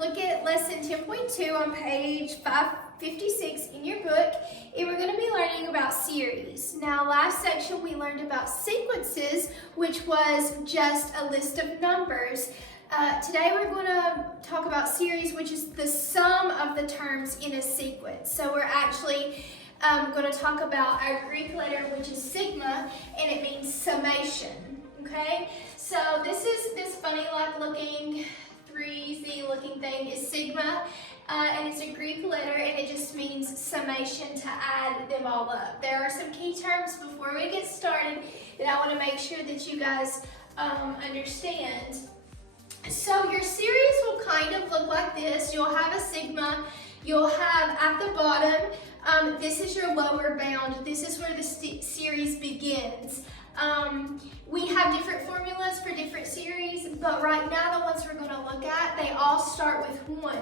look at lesson 10.2 on page 556 in your book, and we're going to be learning about series. Now, last section we learned about sequences, which was just a list of numbers. Today we're going to talk about series, which is the sum of the terms in a sequence. So we're actually going to talk about our Greek letter, which is sigma, and it means summation. Okay, so this funny looking 3Z looking thing is sigma, and it's a Greek letter, and it just means summation, to add them all up. There are some key terms before we get started that I want to make sure that you guys understand. So your series will kind of look like this. You'll have a sigma, you'll have at the bottom, this is your lower bound. This is where the series begins. We have different formulas for different series, but right now the ones we're going to look at, they all start with 1.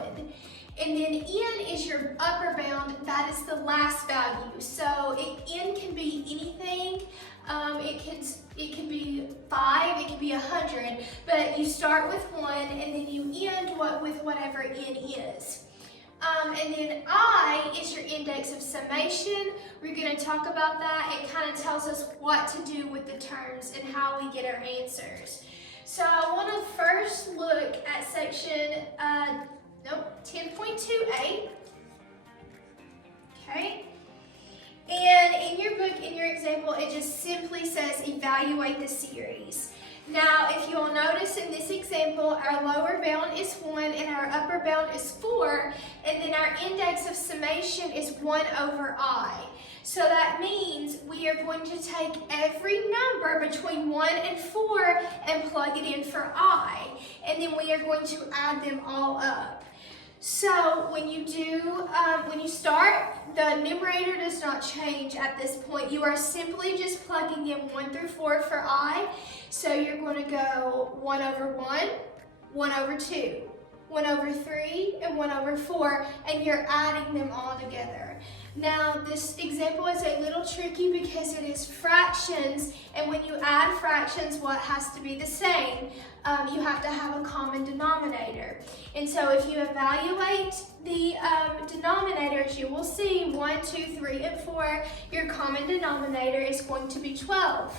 And then n is your upper bound, that is the last value. So n can be anything. It can be 5, it can be 100, but you start with 1 and then you end with whatever n is. And then I is your index of summation. We're going to talk about that. It kind of tells us what to do with the terms and how we get our answers. So I want to first look at section 10.2a. Okay. And in your book, in your example, it just simply says evaluate the series. Now, if you'll notice in this example, our lower bound is 1 and our upper bound is 4, and then our index of summation is 1 over I. So that means we are going to take every number between 1 and 4 and plug it in for I, and then we are going to add them all up. So when you start, the numerator does not change at this point. You are simply just plugging in 1 through 4 for I. So you're going to go 1 over 1, 1 over 2, 1 over 3, and 1 over 4, and you're adding them all together. Now, this example is a little tricky because it is fractions, and when you add fractions, what has to be the same? You have to have a common denominator. And so if you evaluate the denominators, you will see 1, 2, 3, and 4. Your common denominator is going to be 12.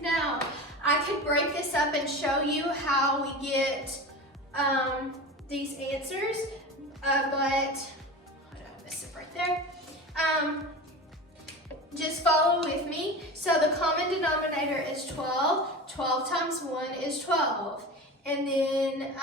Now, I could break this up and show you how we get these answers, but hold on, I missed it right there. Just follow with me. So the common denominator is 12. 12 times 1 is 12. And then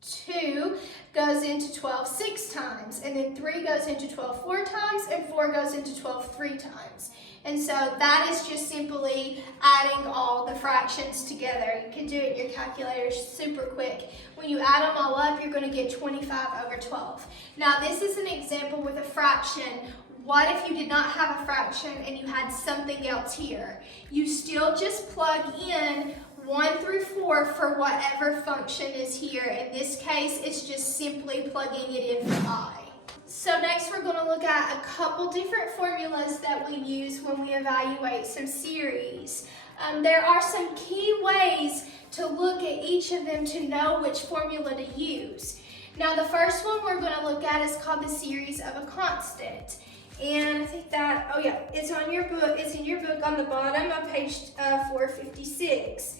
2 goes into 12 6 times. And then 3 goes into 12 4 times. And 4 goes into 12 3 times. And so that is just simply adding all the fractions together. You can do it in your calculator super quick. When you add them all up, you're going to get 25 over 12. Now, this is an example with a fraction. What if you did not have a fraction and you had something else here? You still just plug in 1 through 4 for whatever function is here. In this case, it's just simply plugging it in for I. So next we're going to look at a couple different formulas that we use when we evaluate some series. There are some key ways to look at each of them to know which formula to use. Now the first one we're going to look at is called the series of a constant. And I think that, oh yeah, it's on your book, it's in your book on the bottom of page 456.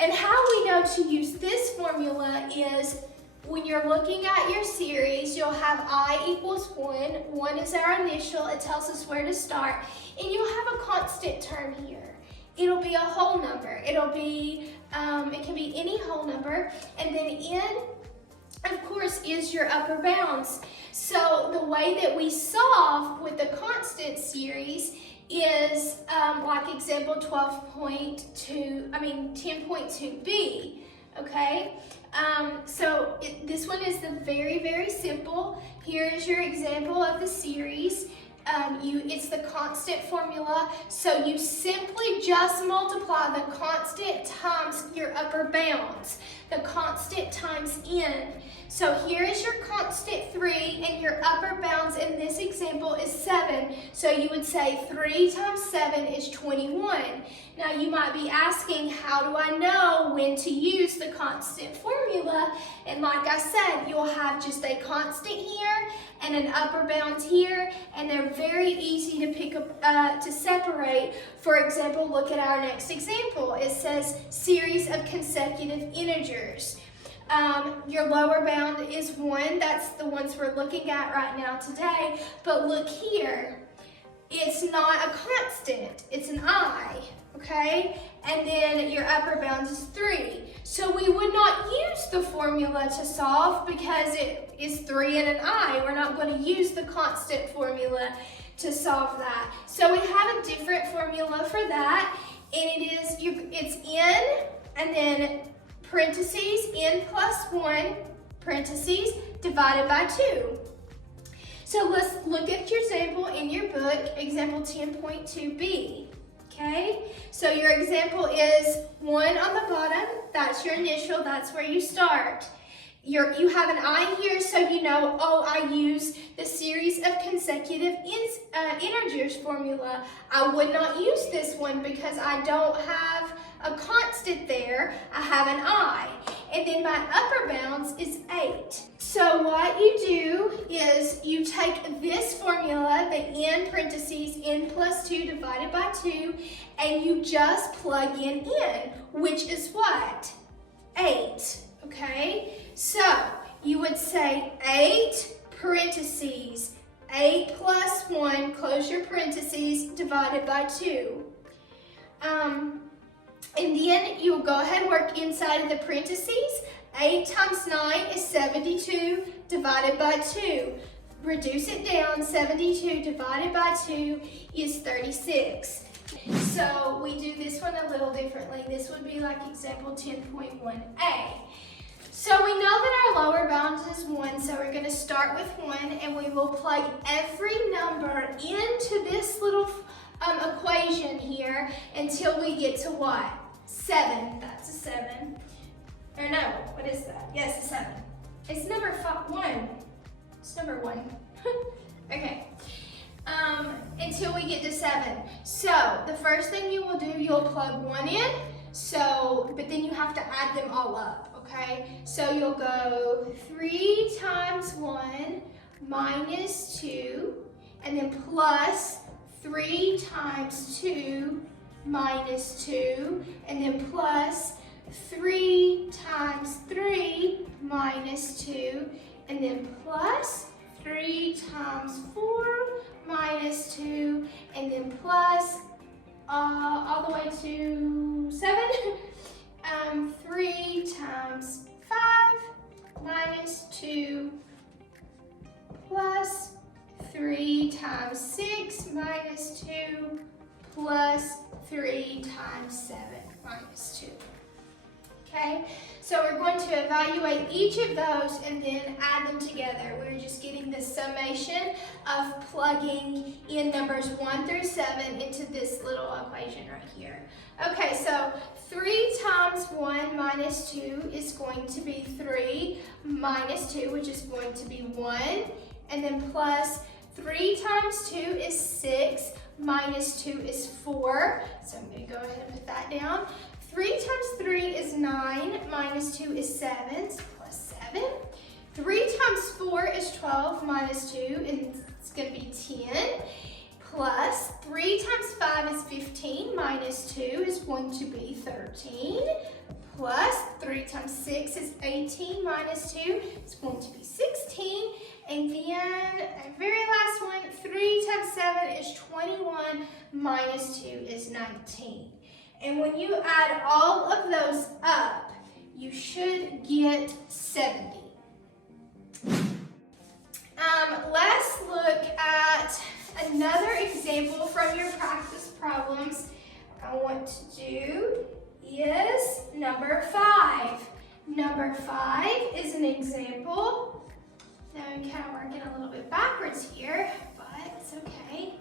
And how we know to use this formula is when you're looking at your series, you'll have I equals 1. 1 is our initial. It tells us where to start. And you'll have a constant term here. It'll be a whole number. It'll be, it can be any whole number. And then n, of course, is your upper bounds. So the way that we solve with the constant series is like example 10.2b. Okay, so this one is the very, very simple. Here is your example of the series. It's the constant formula, so you simply just multiply the constant times your upper bounds, the constant times n. So here is your constant 3, and your upper bounds in this example is 7. So you would say 3 times 7 is 21. Now you might be asking, how do I know when to use the constant formula? And like I said, you'll have just a constant here and an upper bound here, and they're very easy to pick up, to separate. For example, look at our next example. It says series of consecutive integers. Your lower bound is 1. That's the ones we're looking at right now today. But look here, it's not a constant, it's an I, okay? And then your upper bound is 3. So we would not use the formula to solve because it is 3 and an I. We're not going to use the constant formula to solve that. So we have a different formula for that, and it's n and then parentheses n plus 1 parentheses divided by 2. So let's look at your example in your book, example 10.2b. Okay, so your example is 1 on the bottom. That's your initial, that's where you start. You have an I here, so you know, oh, I use the series of consecutive integers formula. I would not use this one because I don't have a constant there. I have an I. And then my upper bounds is 8. So what you do is you take this formula, the n parentheses n plus 2 divided by 2, and you just plug in n, which is what? 8, okay? So you would say 8 parentheses, 8 plus 1, close your parentheses, divided by 2. And then you'll go ahead and work inside of the parentheses. 8 times 9 is 72 divided by 2. Reduce it down, 72 divided by 2 is 36. So we do this one a little differently. This would be like example 10.1a. So we know that our lower bound is 1, so we're going to start with 1, and we will plug every number into this little equation here until we get to what? 7. That's a 7. Or no, what is that? Yes, a 7. It's number 1. It's number 1. Okay. Until we get to 7. So the first thing you will do, you'll plug 1 in. So, but then you have to add them all up. Okay. So you'll go 3 times 1 minus 2, and then plus 3 times 2 minus 2, and then plus 3 times 3 minus 2, and then plus 3 times 4 minus 2, and then plus all the way to 7. 3 times 5 minus 2 plus 3 times 6 minus 2 plus 3 times 7 minus 2. Okay, so we're going to evaluate each of those and then add them together. We're just getting the summation of plugging in numbers 1 through 7 into this little equation right here. Okay, so 3 times 1 minus 2 is going to be 3 minus 2, which is going to be 1, and then plus 3 times 2 is 6, minus 2 is 4, so I'm going to go ahead and put that down. 3 times 3 is 9, minus 2 is 7, so plus 7. 3 times 4 is 12, minus 2, and it's going to be 10. Plus 3 times 5 is 15, minus 2 is going to be 13. Plus 3 times 6 is 18, minus 2 is going to be 16. And then the very last one, 3 times 7 is 21, minus 2 is 19. And when you add all of those up, you should get 70. Let's look at another example from your practice problems. I want to do is number 5. Number 5 is an example. Now I'm kind of working a little bit backwards here, but it's okay.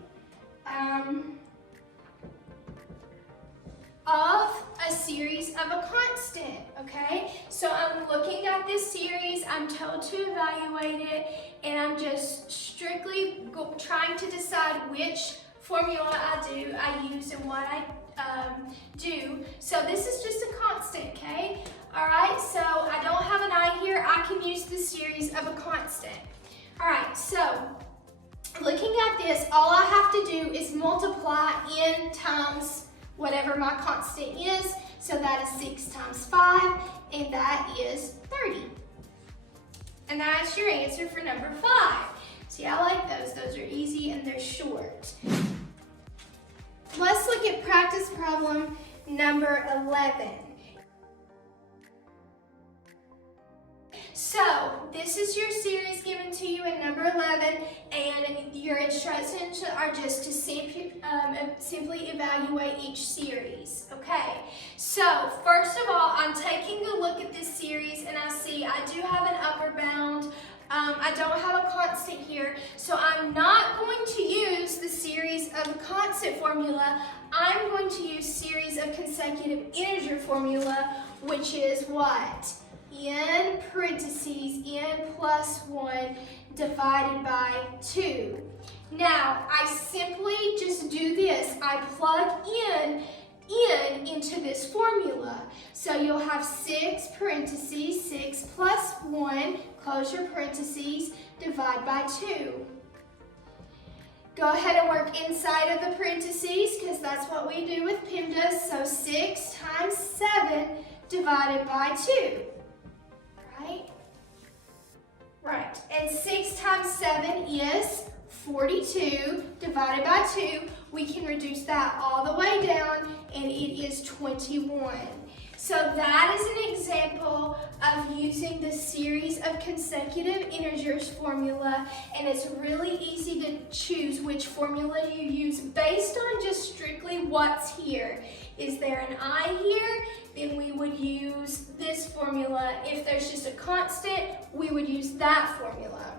of a series of a constant, okay? So I'm looking at this series, I'm told to evaluate it, and I'm just strictly trying to decide which formula I use and what I do. So this is just a constant, okay? All right, so I don't have an I here, I can use the series of a constant. All right, so looking at this, all I have to do is multiply n times whatever my constant is. So that is 6 times 5, and that is 30. And that's your answer for number 5. See, I like those. Those are easy and they're short. Let's look at practice problem number 11. So, this is your series given to you in number 11, and your instructions are just to simply evaluate each series, okay? So, first of all, I'm taking a look at this series, and I see I do have an upper bound. I don't have a constant here, so I'm not going to use the series of constant formula. I'm going to use series of consecutive integer formula, which is what? N parentheses, n plus 1 divided by 2. Now, I simply just do this. I plug in n into this formula. So you'll have 6 parentheses, 6 plus 1, close your parentheses, divide by 2. Go ahead and work inside of the parentheses because that's what we do with PEMDAS. So 6 times 7 divided by 2. Right, and 6 times 7 is 42 divided by 2. We can reduce that all the way down, and it is 21. So that is an example of using the series of consecutive integers formula, and it's really easy to choose which formula you use based on just strictly what's here. Is there an I here? Then we would use this formula. If there's just a constant, we would use that formula.